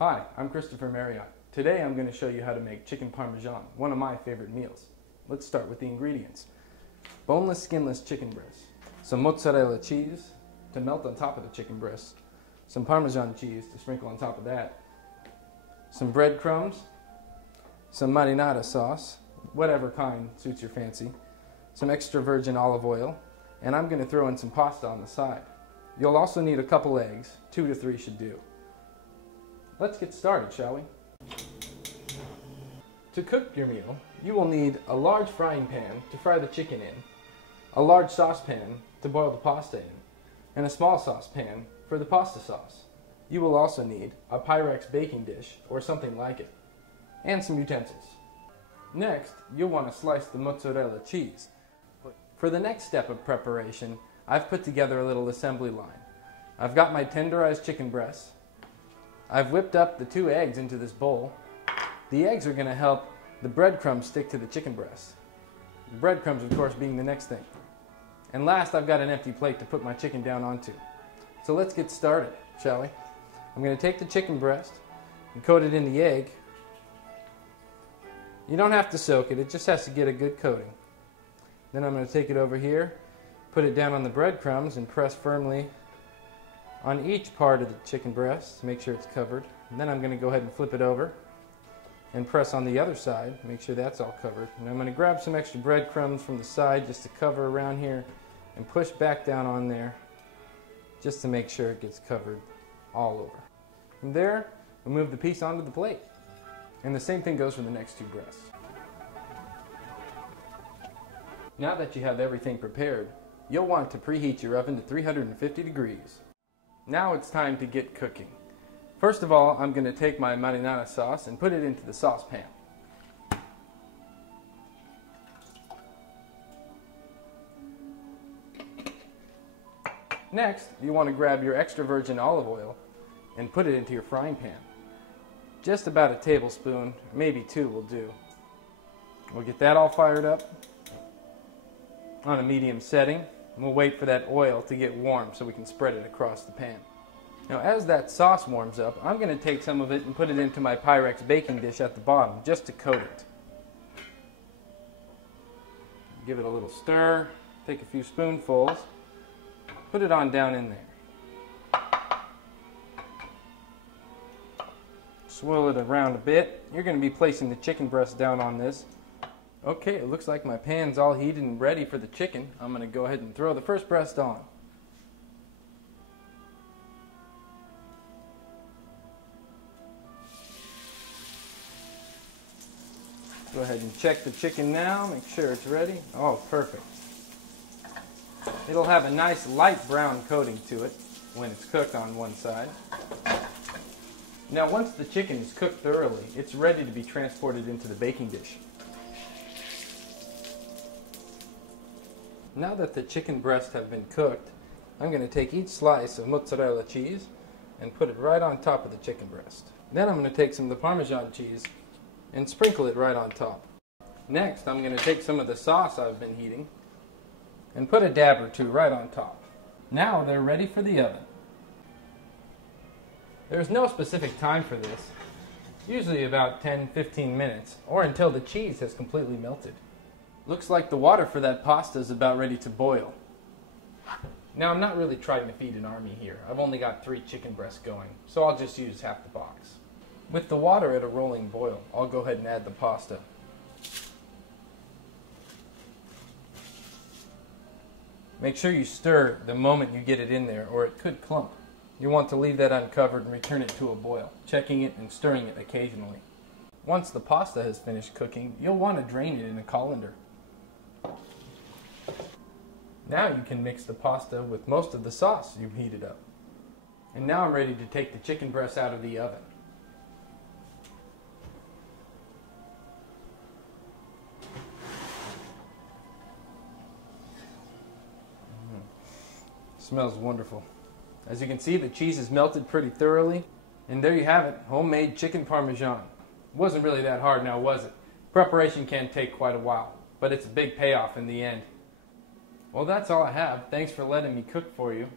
Hi, I'm Christopher Mariot. Today I'm going to show you how to make chicken parmesan, one of my favorite meals. Let's start with the ingredients. Boneless, skinless chicken breast, some mozzarella cheese to melt on top of the chicken breast, some parmesan cheese to sprinkle on top of that, some breadcrumbs, some marinara sauce, whatever kind suits your fancy, some extra virgin olive oil, and I'm going to throw in some pasta on the side. You'll also need a couple eggs, 2 to 3 should do. Let's get started, shall we? To cook your meal, you will need a large frying pan to fry the chicken in, a large saucepan to boil the pasta in, and a small saucepan for the pasta sauce. You will also need a Pyrex baking dish or something like it, and some utensils. Next, you'll want to slice the mozzarella cheese. For the next step of preparation, I've put together a little assembly line. I've got my tenderized chicken breasts. I've whipped up the 2 eggs into this bowl. The eggs are going to help the breadcrumbs stick to the chicken breast. The breadcrumbs, of course, being the next thing. And last, I've got an empty plate to put my chicken down onto. So let's get started, shall we? I'm going to take the chicken breast and coat it in the egg. You don't have to soak it, it just has to get a good coating. Then I'm going to take it over here, put it down on the breadcrumbs and press firmly on each part of the chicken breast to make sure it's covered. And then I'm going to go ahead and flip it over and press on the other side, make sure that's all covered. And I'm going to grab some extra breadcrumbs from the side just to cover around here and push back down on there just to make sure it gets covered all over. From there, we'll move the piece onto the plate. And the same thing goes for the next 2 breasts. Now that you have everything prepared, you'll want to preheat your oven to 350 degrees. Now it's time to get cooking. First of all, I'm going to take my marinara sauce and put it into the saucepan. Next, you want to grab your extra virgin olive oil and put it into your frying pan. Just about a tablespoon, maybe 2 will do. We'll get that all fired up on a medium setting. And we'll wait for that oil to get warm so we can spread it across the pan. Now as that sauce warms up, I'm going to take some of it and put it into my Pyrex baking dish at the bottom just to coat it. Give it a little stir, take a few spoonfuls, put it on down in there. Swirl it around a bit. You're going to be placing the chicken breast down on this. Okay, it looks like my pan's all heated and ready for the chicken. I'm going to go ahead and throw the first breast on. Go ahead and check the chicken now, make sure it's ready. Oh, perfect. It'll have a nice light brown coating to it when it's cooked on one side. Now once the chicken is cooked thoroughly, it's ready to be transported into the baking dish. Now that the chicken breasts have been cooked, I'm going to take each slice of mozzarella cheese and put it right on top of the chicken breast. Then I'm going to take some of the Parmesan cheese and sprinkle it right on top. Next, I'm going to take some of the sauce I've been heating and put a dab or 2 right on top. Now they're ready for the oven. There's no specific time for this, usually about 10-15 minutes, or until the cheese has completely melted. Looks like the water for that pasta is about ready to boil. Now I'm not really trying to feed an army here. I've only got 3 chicken breasts going, so I'll just use half the box. With the water at a rolling boil, I'll go ahead and add the pasta. Make sure you stir the moment you get it in there or it could clump. You want to leave that uncovered and return it to a boil, checking it and stirring it occasionally. Once the pasta has finished cooking, you'll want to drain it in a colander. Now you can mix the pasta with most of the sauce you've heated up. And now I'm ready to take the chicken breasts out of the oven. Smells wonderful. As you can see, the cheese is melted pretty thoroughly. And there you have it, homemade chicken parmesan. It wasn't really that hard now, was it? Preparation can take quite a while, but it's a big payoff in the end. Well, that's all I have. Thanks for letting me cook for you.